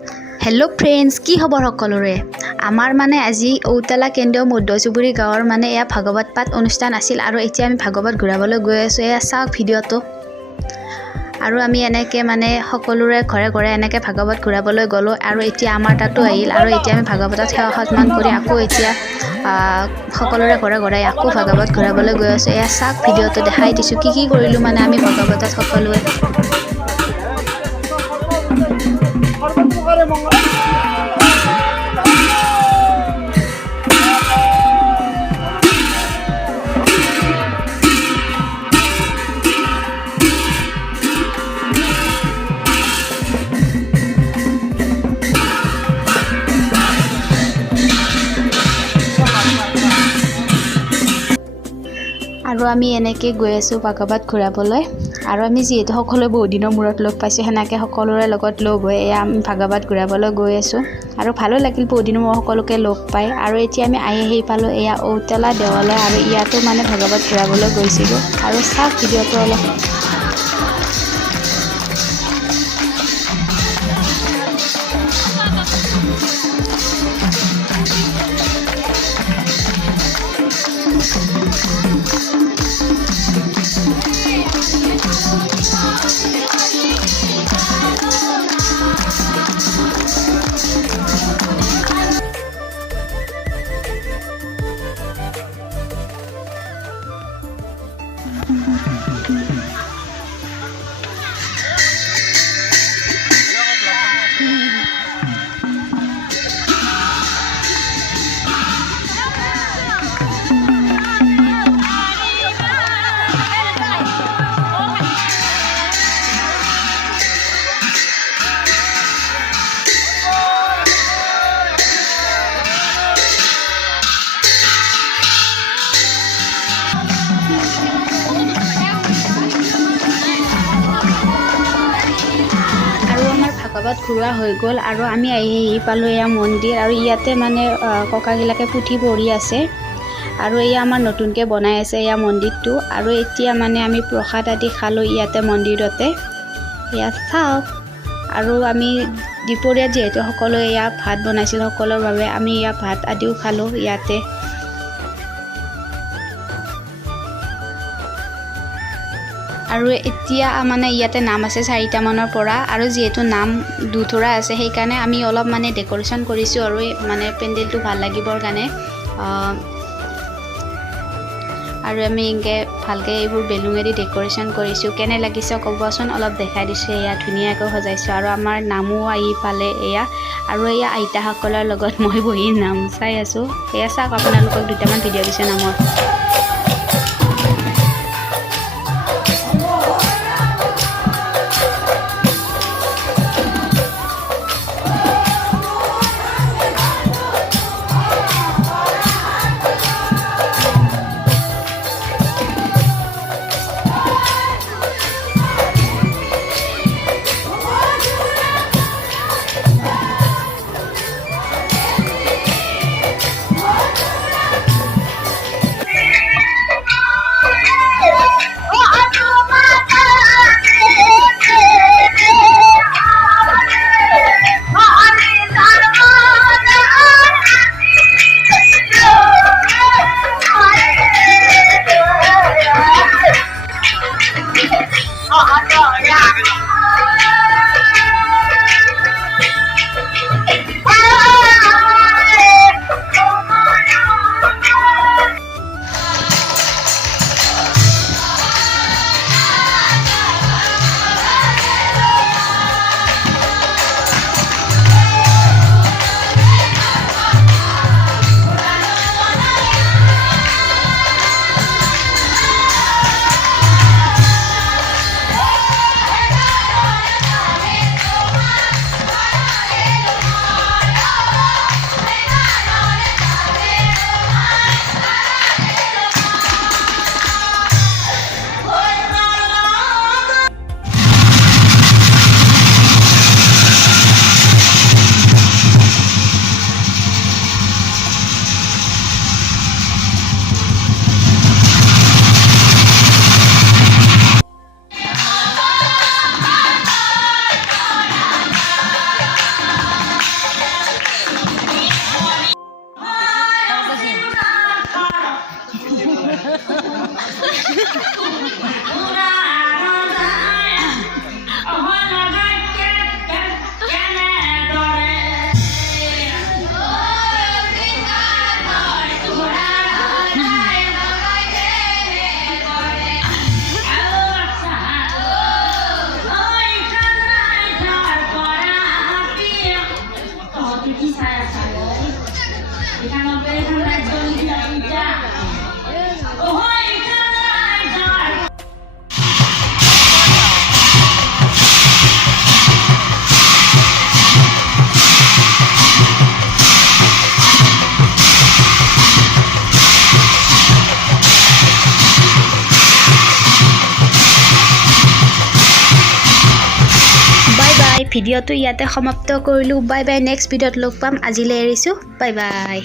Hello' friends, কি খবৰ সকলোৰে? আমাৰ মানে আজি ঔটেলা কেন্দ্ৰীয় মধ্যচুবুৰী গাঁৱৰ মানে এয়া ভাগৱত পাঠ অনুষ্ঠান আছিল আৰু এতিয়া আমি ভাগৱত ঘূৰাবলৈ গৈ আছোঁ। এয়া চাওক ভিডিঅ'টো। আৰু আমি এনেকৈ মানে সকলোৰে ঘৰে ঘৰে এনেকৈ ভাগৱত ঘূৰাবলৈ গ'লোঁ আৰু এতিয়া আমাৰ তাতো আহিল আৰু এতিয়া আমি ভাগৱতত সেৱা সন্মান কৰি আকৌ এতিয়া সকলোৰে ঘৰে ঘৰে আকৌ ভাগৱত ঘূৰাবলৈ গৈ আছোঁ। এয়া চাওক ভিডিঅ'টো দেখাই দিছোঁ কি কৰিলোঁ মানে আমি ভাগৱতত সকলোৱে। আৰু আমি এনেকৈ গৈ আছোঁ ভাগৱত ঘূৰাবলৈ আৰু আমি যিহেতু সকলোৱে বহুত দিনৰ মূৰত লগ পাইছোঁ সেনেকৈ সকলোৰে লগত লগ হৈ এয়া আমি ভাগৱত ঘূৰাবলৈ গৈ আছোঁ আৰু ভালো লাগিল বহুত দিনৰ মূৰত সকলোকে লগ পাই। আৰু এতিয়া আমি আহি পালোঁ এয়া ঔটেলা দেৱালয় আৰু ইয়াতো মানে ভাগৱত ঘূৰাবলৈ গৈছিলোঁ আৰু চাওক ভিডিঅ'টো অলপ। ভাগৱত ঘূৰোৱা হৈ গ'ল আৰু আমি আহি পালোঁ এয়া মন্দিৰ আৰু ইয়াতে মানে ককাগিলাকে পুথি পঢ়ি আছে আৰু এয়া আমাৰ নতুনকৈ বনাই আছে এয়া মন্দিৰটো। আৰু এতিয়া মানে আমি প্ৰসাদ আদি খালোঁ ইয়াতে মন্দিৰতে। এয়া চাওক আৰু আমি দুপৰীয়া যিহেতু সকলোৱে এয়া ভাত বনাইছিল সকলোৰ বাবে আমি এয়া ভাত আদিও খালোঁ ইয়াতে। আৰু এতিয়া মানে ইয়াতে নাম আছে 4টামানৰ পৰা আৰু যিহেতু নাম দুধৰা আছে সেইকাৰণে আমি অলপ মানে ডেক'ৰেশ্যন কৰিছোঁ আৰু মানে পেণ্ডেলটো ভাল লাগিবৰ কাৰণে। আৰু আমি এনেকৈ ভালকৈ এইবোৰ বেলুনেদি ডেক'ৰেশ্যন কৰিছোঁ। কেনে লাগিছে ক'বচোন, অলপ দেখাই দিছোঁ। এয়া ধুনীয়াকৈ সজাইছোঁ আৰু আমাৰ নামো আহি পালে এয়া। আৰু এয়া আইতাসকলৰ লগত মই বহি নাম চাই আছোঁ। এয়া চাওক আপোনালোকক দুটামান ভিডিঅ' দিছে নামৰ। ভিডিঅ'টো ইয়াতে সমাপ্ত কৰিলোঁ বাই বাই নেক্সট ভিডিঅ'ত লগ পাম আজিলৈ এৰিছোঁ বাই বাই